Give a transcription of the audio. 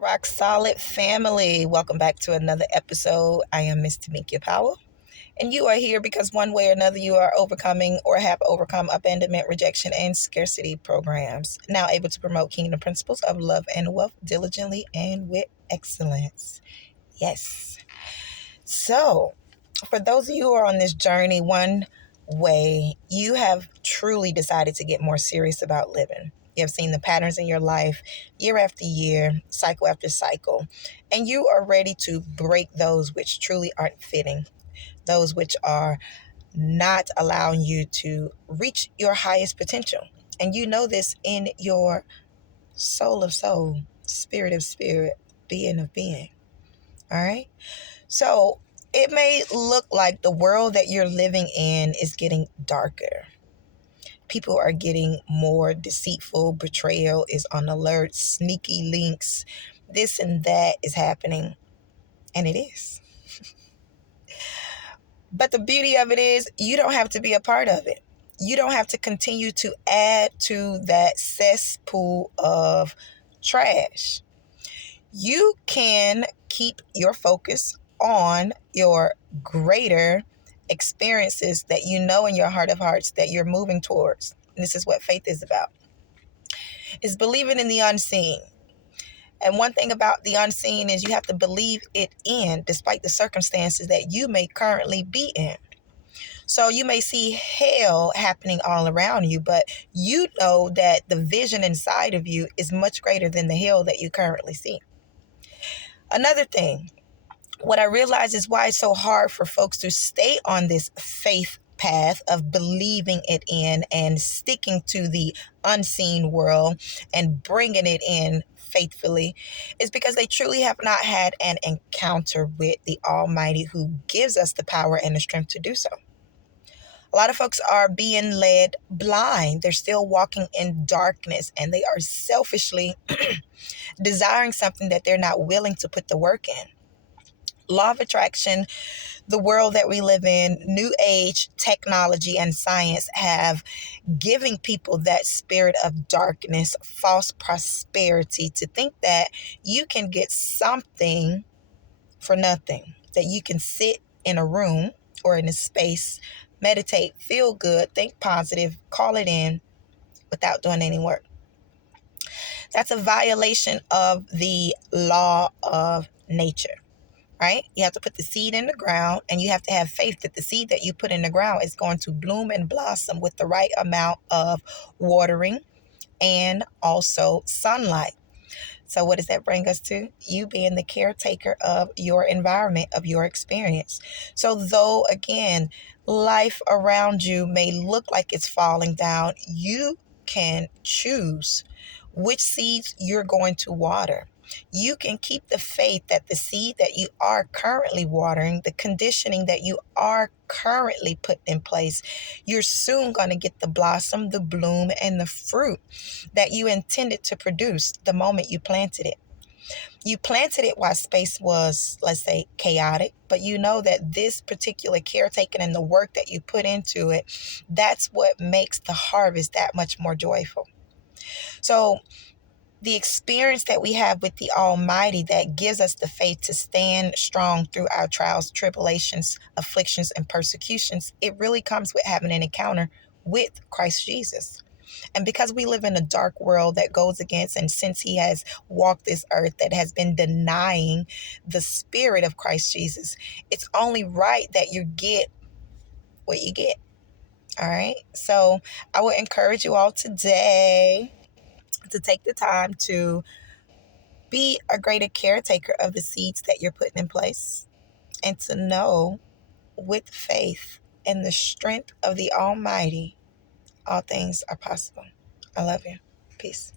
Rock Solid family, welcome back to another episode. I am Miss Tamika Powell, and you are here because one way or another you are overcoming or have overcome abandonment, rejection, and scarcity programs. Now able to promote kingdom principles of love and wealth diligently and with excellence. Yes. So, for those of you who are on this journey, one way you have truly decided to get more serious about living. You have seen the patterns in your life year after year, cycle after cycle, and you are ready to break those which truly aren't fitting, those which are not allowing you to reach your highest potential. And you know this in your soul of soul, spirit of spirit, being of being. All right? So it may look like the world that you're living in is getting darker. People are getting more deceitful. Betrayal is on alert. Sneaky links. This and that is happening. And it is. But the beauty of it is you don't have to be a part of it. You don't have to continue to add to that cesspool of trash. You can keep your focus on your greater experiences that you know in your heart of hearts that you're moving towards. And this is what faith is about. It's believing in the unseen. And one thing about the unseen is you have to believe it in despite the circumstances that you may currently be in. So you may see hell happening all around you, but you know that the vision inside of you is much greater than the hell that you currently see. Another thing, what I realize is why it's so hard for folks to stay on this faith path of believing it in and sticking to the unseen world and bringing it in faithfully is because they truly have not had an encounter with the Almighty who gives us the power and the strength to do so. A lot of folks are being led blind. They're still walking in darkness and they are selfishly desiring something that they're not willing to put the work in. Law of attraction, the world that we live in, new age technology and science have given people that spirit of darkness, false prosperity, to think that you can get something for nothing, that you can sit in a room or in a space, meditate, feel good, think positive, call it in without doing any work. That's a violation of the law of nature. Right? You have to put the seed in the ground and you have to have faith that the seed that you put in the ground is going to bloom and blossom with the right amount of watering and also sunlight. So what does that bring us to? You being the caretaker of your environment, of your experience. So though, again, life around you may look like it's falling down, you can choose which seeds you're going to water. You can keep the faith that the seed that you are currently watering, the conditioning that you are currently put in place, you're soon going to get the blossom, the bloom, and the fruit that you intended to produce the moment you planted it. You planted it while space was, let's say, chaotic, but you know that this particular caretaking and the work that you put into it, that's what makes the harvest that much more joyful. So the experience that we have with the Almighty that gives us the faith to stand strong through our trials, tribulations, afflictions, and persecutions, it really comes with having an encounter with Christ Jesus. And because we live in a dark world that goes against, and since he has walked this earth that has been denying the spirit of Christ Jesus, it's only right that you get what you get. All right. So I would encourage you all today to take the time to be a greater caretaker of the seeds that you're putting in place and to know with faith and the strength of the Almighty, all things are possible. I love you. Peace.